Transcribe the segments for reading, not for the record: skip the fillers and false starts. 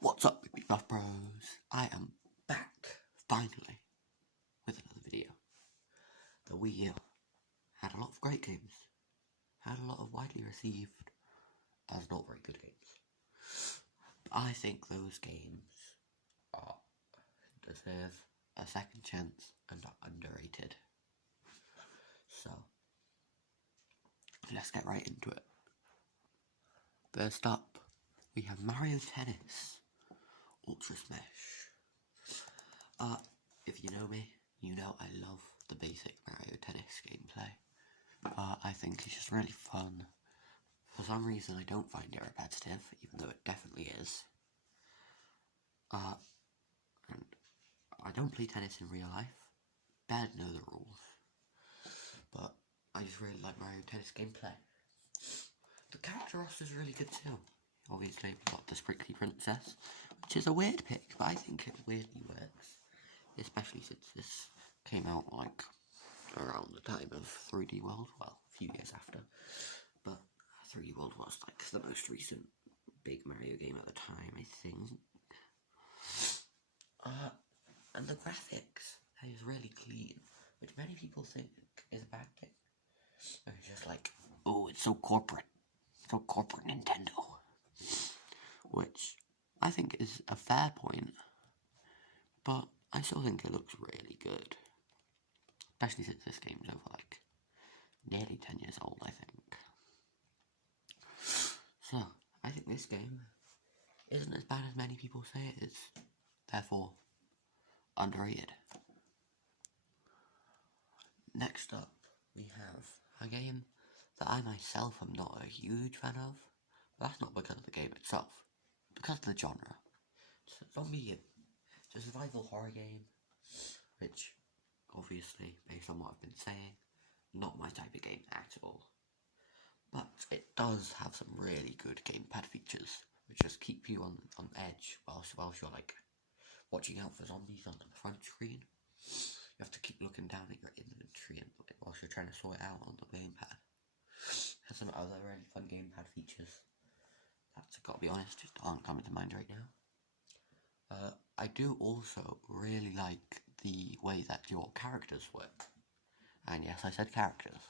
What's up, Big Buff Bros? I am back, finally, with another video. The Wii U had a lot of great games, had a lot of widely received as not very good games. I think those games deserve a second chance and are underrated. So, let's get right into it. First up, we have Mario Tennis Ultra Smash. If you know me, you know I love the basic Mario Tennis gameplay. I think it's just really fun. For some reason I don't find it repetitive, even though it definitely is. And I don't play tennis in real life, barely know the rules, but I just really like Mario Tennis gameplay. The character roster is really good too. Obviously we've got the Sprinkly Princess, which is a weird pick, but I think it weirdly works. Especially since this came out like around the time of 3D World, well, a few years after. But 3D World was like the most recent big Mario game at the time, I think. And the graphics is really clean, which many people think is a bad thing. It's just like, oh, it's so corporate Nintendo. Which I think is a fair point, but I still think it looks really good. Especially since this game's over like nearly 10 years old, I think. So, I think this game isn't as bad as many people say it is, therefore underrated. Next up, we have a game that I myself am not a huge fan of, but that's not because of the game itself, because of the genre. It's a zombie game. It's a survival horror game, which, obviously, based on what I've been saying, not my type of game at all. But it does have some really good gamepad features, which just keep you on edge whilst you're like watching out for zombies on the front screen. You have to keep looking down at your inventory whilst you're trying to sort it out on the gamepad. It has some other really fun gamepad features that, gotta be honest, just aren't coming to mind right now. I do also really like the way that your characters work. And yes, I said characters.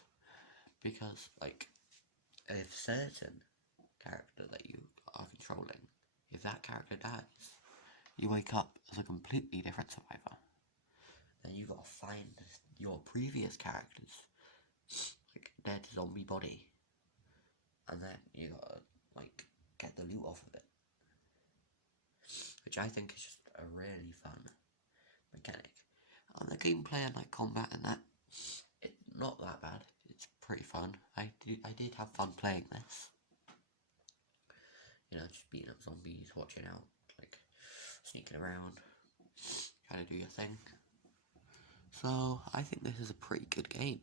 Because, like, if certain character that you are controlling, if that character dies, you wake up as a completely different survivor. Then you gotta find your previous character's, like, dead zombie body. And then you gotta, like, get the loot off of it. Which I think is just a really fun mechanic. And the gameplay and like combat and that, it's not that bad. It's pretty fun. I did have fun playing this. You know, just beating up zombies, watching out, like sneaking around, trying to do your thing. So I think this is a pretty good game.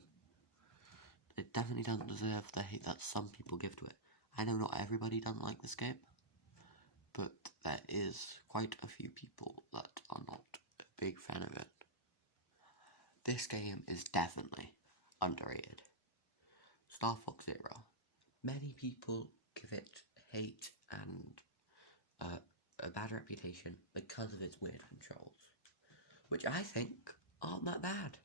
It definitely doesn't deserve the hate that some people give to it. I know not everybody doesn't like this game, but there is quite a few people that are not a big fan of it. This game is definitely underrated. Star Fox Zero. Many people give it hate and a bad reputation because of its weird controls, which I think aren't that bad.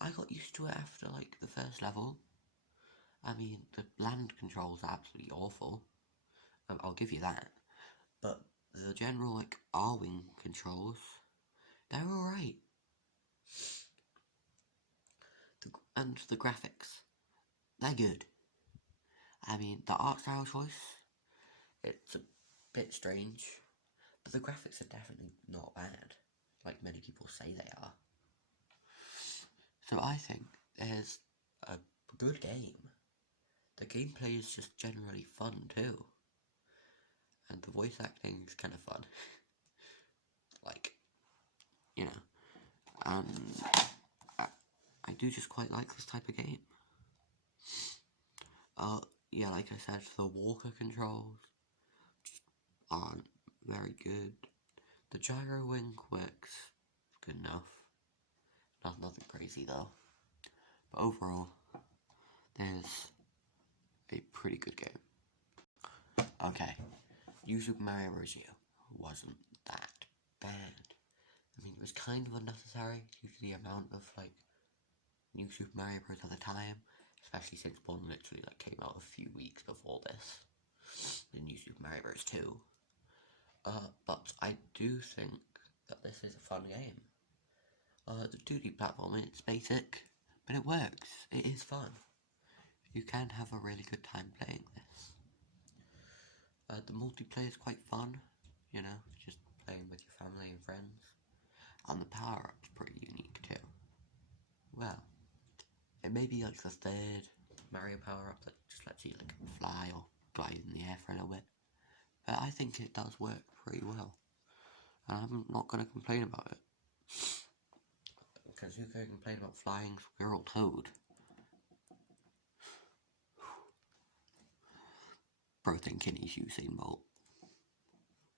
I got used to it after like the first level. I mean, the land controls are absolutely awful. I'll give you that. But the general, like, R-Wing controls, they're alright. And the graphics, they're good. I mean, the art style choice, it's a bit strange, but the graphics are definitely not bad, like many people say they are. So I think there's a good game. The gameplay is just generally fun too. And the voice acting is kind of fun. Like, you know, and I do just quite like this type of game. Yeah, like I said, the walker controls aren't very good. The gyro wing works good enough. Nothing crazy though. But overall, there's a pretty good game. Okay, New Super Mario Bros. U. wasn't that bad. I mean, it was kind of unnecessary due to the amount of like new Super Mario Bros. At the time, especially since one literally like came out a few weeks before this, the new Super Mario Bros. 2. But I do think that this is a fun game. The 2D platform, it's basic, but it works. It is fun. You can have a really good time playing this. The multiplayer is quite fun, you know, just playing with your family and friends. And the power-up's pretty unique too. Well, it may be like the third Mario power-up that just lets you like fly or glide in the air for a little bit. But I think it does work pretty well. And I'm not going to complain about it. Because who can complain about flying Squirrel Toad? Bro thinking he's Usain Bolt.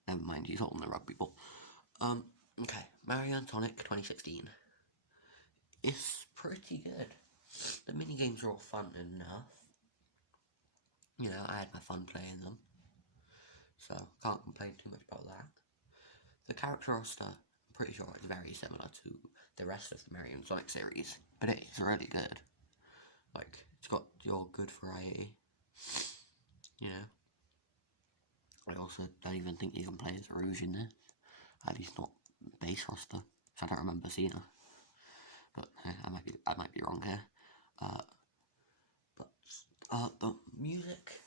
Never mind, he's holding the rugby ball. Okay, Mario and Sonic 2016. It's pretty good. The minigames are all fun enough. You know, I had my fun playing them. So, can't complain too much about that. The character roster, I'm pretty sure it's very similar to the rest of the Mario and Sonic series. But it is really good. Like, it's got your good variety. You know. I also don't even think you can play as Rouge in this. At least not base roster. So I don't remember seeing her. But I might be wrong here. But the music,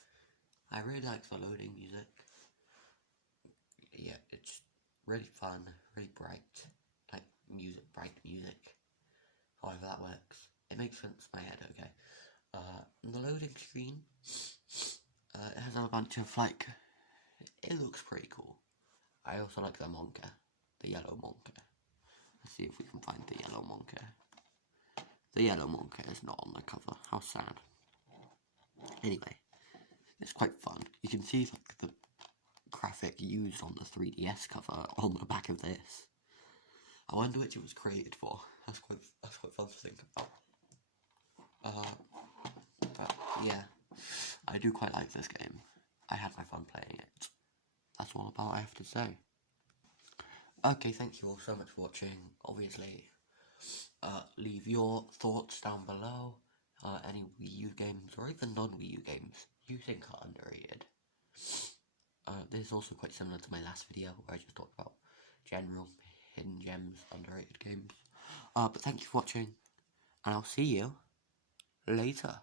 I really like the loading music. Yeah, it's really fun, really bright, like bright music. However that works. It makes sense in my head, okay. The loading screen, it has a bunch of like, it looks pretty cool. I also like the Monka, the yellow Monka. Let's see if we can find the yellow Monka. The yellow Monka is not on the cover. How sad. Anyway, it's quite fun. You can see like the graphic used on the 3DS cover on the back of this. I wonder which it was created for. That's quite fun to think about. But yeah, I do quite like this game. I had my fun playing it. That's all about I have to say. Okay, thank you all so much for watching. Obviously, leave your thoughts down below. Any Wii U games or even non-Wii U games you think are underrated. This is also quite similar to my last video where I just talked about general hidden gems, underrated games. But thank you for watching, and I'll see you later.